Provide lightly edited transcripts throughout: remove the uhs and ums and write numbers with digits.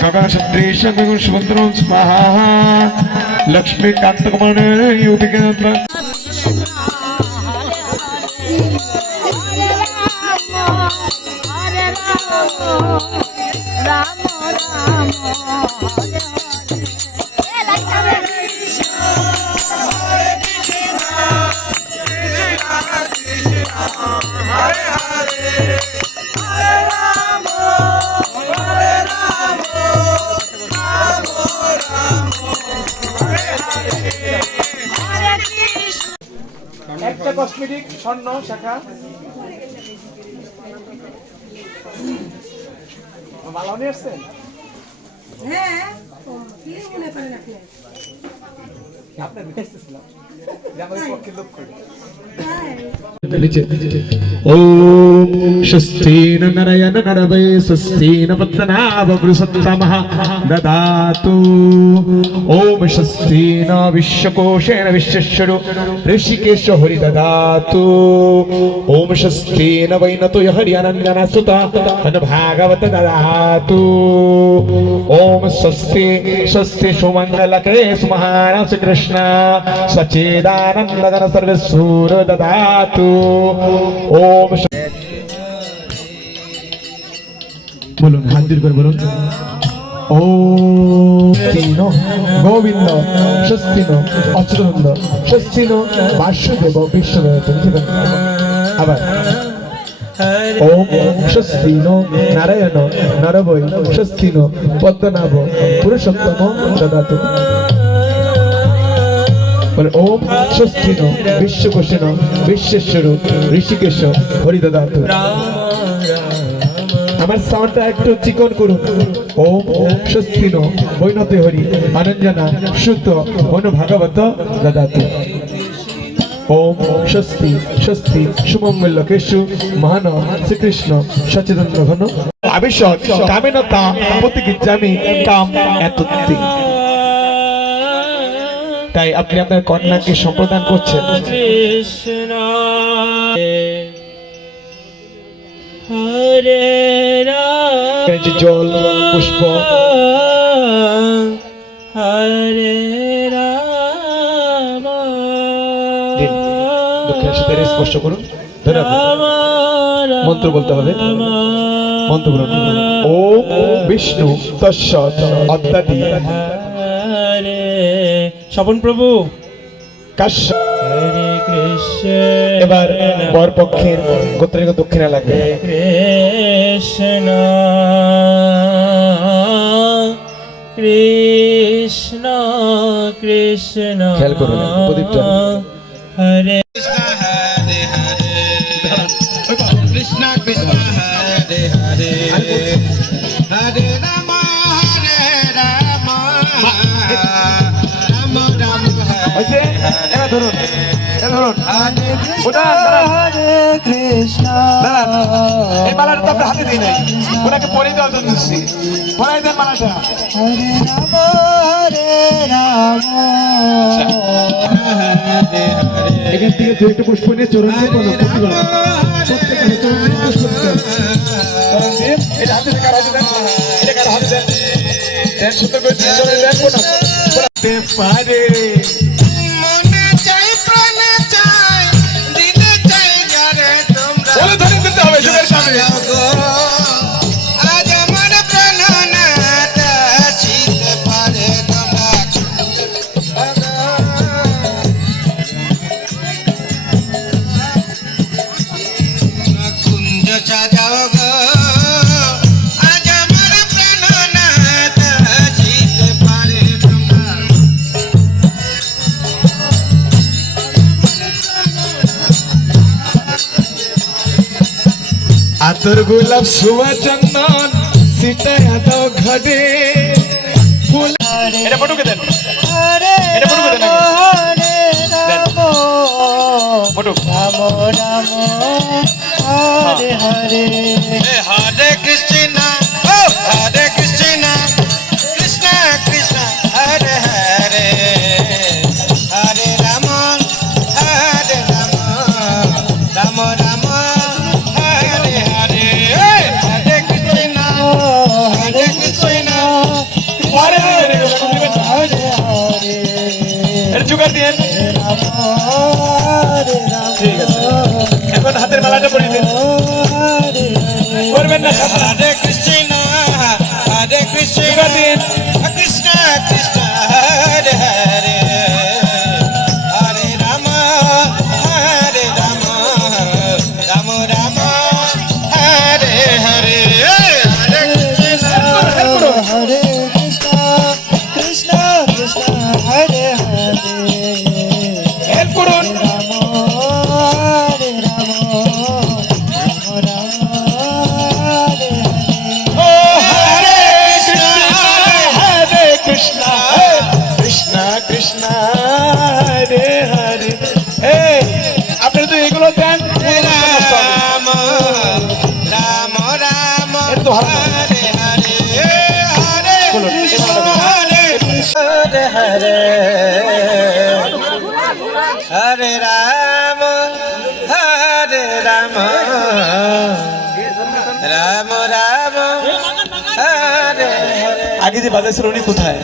गगन सदृश सुभद्रं स्वाहा लक्ष्मीकांत कुमार युवती একটা কসমেটিক স্বর্ণ শাখা ভালো নিয়ে আসছেন। হ্যাঁ কি মনে করেন আপনি আপনার বেসতেছিলাম যে আমাদের পক্ষে লোক করে ओम शस्तेन नरयन नरवे शस्तेन पद्मनाभ वृषत्तमः ददातु ओम शस्तेन विश्वकोशेन विश्वेश्वरो ऋषिकेश हरि ददातु ओम शस्तेन वैनतो हरि अनंजना सुता तन भागवत ददातु ओम स्वस्ति स्वस्ति सुमंगलके सुमहानस कृष्ण सच्चिदानंदघन सर्वसूर ददातु ओम बोलून हाथ दूर कर बोलून ओम तीनो गोविंद शस्तिनो अच्युतानंद शस्तिनो वासुदेव विष्णुदेव लिखे আবার ओम शस्तिनो नारायण नरवै शस्तिनो पद्मनाभ पुरुषोत्तम ददातु ओम स्वस्तिनो विश्वकोशेनो विश्वेश्वरो ऋषिकेश हरि ददातु আমার সাউন্ডটা একটু চিকন করুন ओम स्वस्तिनो वैनते हरि अनंजना सुत मनु भागवत ददातु ओम स्वस्ति स्वस्ति सुमंगल केशु महान श्रीकृष्ण सच्चिदानंद घन अभिषेक कामिनता প্রতিজ্ঞামি কাম এতত্তি তাই আপনি আপনার কন্যাকে সম্প্রদান করছেন কৃষ্ণ হরে রাম জল পুষ্প হরে রাম দক্ষিণ সাথে স্পর্শ করুন ধরে মন্ত্র বলতে হবে মন্ত্র বলুন ওম বিষ্ণু তস্যৎ অদ্যাদি হরে স্বপন প্রভু কাশ্য হরে কৃষ্ণ এবার বর পক্ষের গোত্রের দক্ষিণা লাগবে কৃষ্ণ কৃষ্ণ কৃষ্ণ খেয়াল করুন প্রদীপটা হরে कृष्ण कृष्ण हरे हरे हरे राम राम राम হইছে এরা ধরুন हरे कृष्ण এই মালাটা তো আপনার হাতে দিই নাই ওনাকে পরে দেওয়ার জন্য দিচ্ছি পরাই দেন মালাটা हरे राम এখান থেকে দুই একটা পুষ্প নিয়ে চরণ দিয়ে কোনো প্রতিবার প্রত্যেকটা চরণ দিয়ে পুষ্প দিতে হবে। এটা হাতে কার হাতে দেন এটা কার হাতে দেন দেন সুন্দর করে চলে দেন কোনা করতে পারে মনে চাই প্রাণে চাই দিলে চাই যারে তোমরা বলে ধরে দিতে হবে সুদের সামনে আজ আমার প্রাণনাথ ছিতে পারে তোমরা কুঞ্জ সাজাও গো আজ আমার প্রাণনাথ ছিতে পারে তোমরা আতর গোলাপ সুয়া চন্দন সিটায়া দাও ঘরে ফুল এটা ফটোকে দেন হরে এটা ফটোকে দেন হরে Ram photo Ram Ram Hare Hare Hare Krishna, oh Hare Krishna, Krishna Krishna, Hare Hare, Hare Rama, Hare Rama, Rama Rama, Hare Hare, Hare করে দিন। রাম হরে রাম ঠিক আছে। এখন হাতের মালাটা পরিয়ে দিন। হরে হরে করবেন না সাথে। Hare Krishna, Hare Krishna, করে দিন। Krishna Krishna, Hare Hare, Hare Rama, Hare Rama, Rama Rama, Hare Hare, Hare Krishna. হরে কৃষ্ণ কৃষ্ণ কৃষ্ণ হরে হরে হেল্প করুন। রাম হরে রাম রাম রাম হরে হরে ও হরে কৃষ্ণ, হরে কৃষ্ণ, কৃষ্ণ কৃষ্ণ, হরে হরে। এই, আপনি তো এগুলো দেন, Ram, Ram Ram, এর তো হারানো। Hare Hare, Hare বলুন, Krishna, এবার বলুন। Hare Krishna, Hare Hare, Hare Ram, Hare Ram, Ram Ram, Hare Hare. আগে যে বাজাইছিল উনি কোথায়?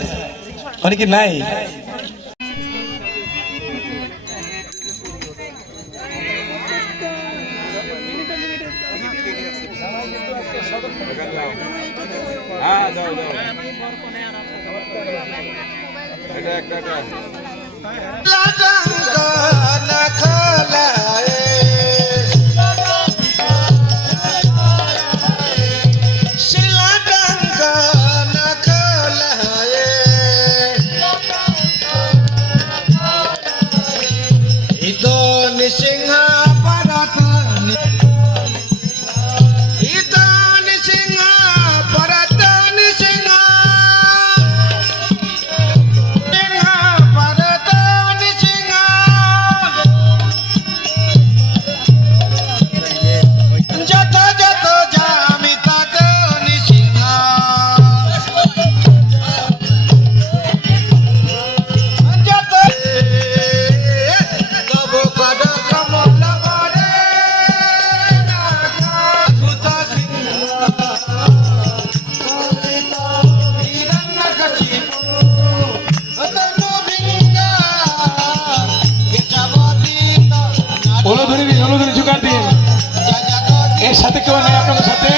উনি কি নাই? অনুধরি ঝুঁকা দিন। এর সাথে কেউ নেই আপনাদের সাথে?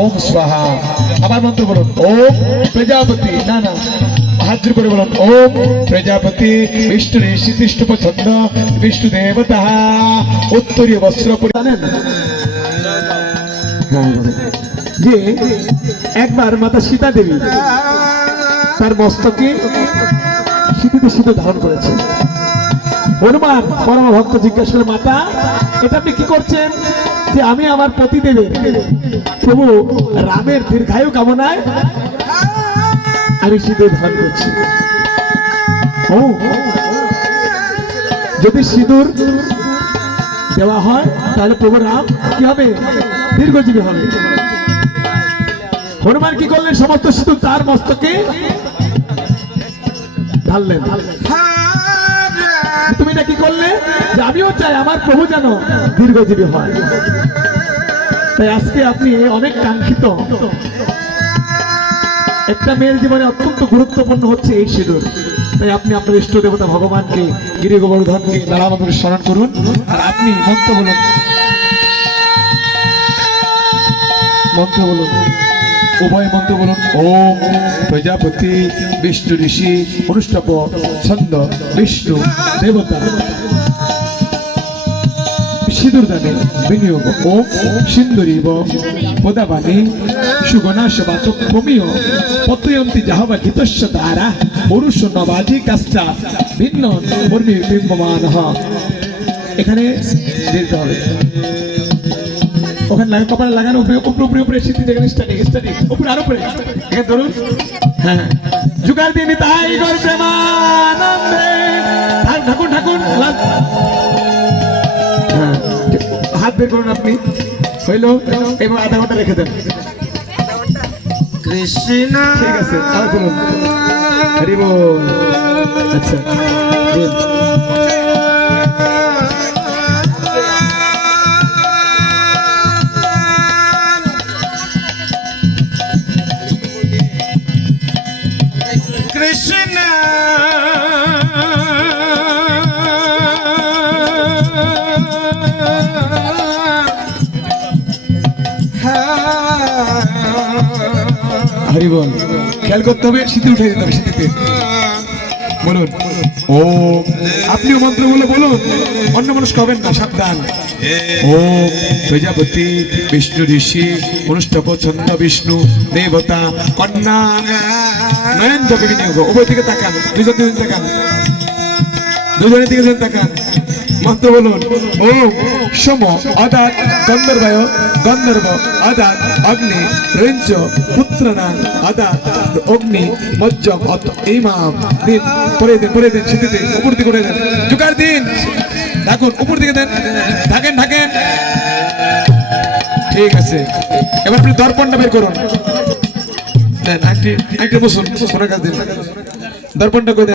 ओम स्वाहा আবার মন্ত্র বলুন ওম প্রজাপতি না না হাত করে বলুন ওম প্রজাপতি বিষ্ণু ঋষিতিষ্ঠ পছন্দ বিষ্ণু দেবতা উত্তরীয় বস্ত্র পরে জানেন যে একবার মাতা সীতা দেবী তার মস্তকে সিঁথিতে সিঁদুর ধারণ করেছে। হনুমান পরম ভক্ত জিজ্ঞাসা করে মাতা এটা আপনি কি করছেন? যে আমি আমার পতিদেবের প্রভু রামের দীর্ঘায়ু কামনায় আমি সিঁদুর ধারণ করছি। ও যদি সিঁদুর দেওয়া হয় তাহলে প্রভু রাম কি হবে? দীর্ঘজীবী হবে। হনুমান কি করলেন? সমস্ত সিঁদুর তার মস্তকে ঢাললেন। তুমি এটা কি করলে? যে আমিও চাই আমার প্রভু যেন দীর্ঘজীবী হয়। তাই আজকে আপনি অনেক কাঙ্ক্ষিত একটা মেয়ের জীবনে অত্যন্ত গুরুত্বপূর্ণ হচ্ছে এই সিঁদুর। তাই আপনি আপনার ইষ্ট দেবতা ভগবানকে গিরি গোবর্ধনকে নারায়ণকে স্মরণ করুন আর আপনি মন্ত্র বলুন। মন্ত্র বলুন, উভয় মন্ত্র বলুন। ওম প্রজাপতি বিষ্ণু ঋষি অনুষ্ঠব ছন্দ বিষ্ণু দেবতা সিঁদুর দানে বিনিয়োগ ওম সিন্দুরিব পদাবাণী সুগণাশ বাচক ভূমিও পত্রয়ন্তি যাহবা গীতস্য দ্বারা পুরুষ নবাজি কাষ্টা ভিন্ন বর্ণী বিম্বমান। এখানে দিতে হবে ওখানে লাগা কপালে লাগানো উপরে উপরে উপরে উপরে সিদ্ধি দেখেন স্টাডি স্টাডি উপরে আর উপরে এখানে ধরুন হ্যাঁ জুগার দিনই তাই গর প্রেমানন্দে ঠাকুর ঠাকুর হ্যাঁ হাত বের করুন আপনি হইলো এবার আধা ঘন্টা রেখে দেন কৃষ্ণ ঠিক আছে আর বলুন হরি বল আচ্ছা দিন। কৃষ্ণ হরি বল খেয়াল করতে হবে শীতে উঠে যেতে হবে শীতে বলুন ও আপনিও মন্ত্রগুলো বলুন অন্য মানুষ হবেন না সাবধান ও প্রজাপতি বিষ্ণু ঋষি অনুষ্ঠব ছন্দ বিষ্ণু দেবতা কন্যা নয়ন জপে বিনিয়োগ উভয় থেকে তাকান দুজন দুজন তাকান দুজনের দিকে যেন তাকান মন্ত্র বলুন ও সোম অদাত গন্ধর্বায় গন্ধর্ব আদাত অগ্নি রেঞ্চ পুত্রনা আদাত অগ্নি মজ্জম অত ইমাম দিন পরে দিন শীতিতে উপর দিকে করে দেন জুকার দিন ঢাকুন উপর দিকে দেন ঢাকেন ঢাকেন ঠিক আছে এবার আপনি দর্পণটা বের করুন দেন আংটি বসুন সোনার কাছে দিন দর্পণটা করে দেন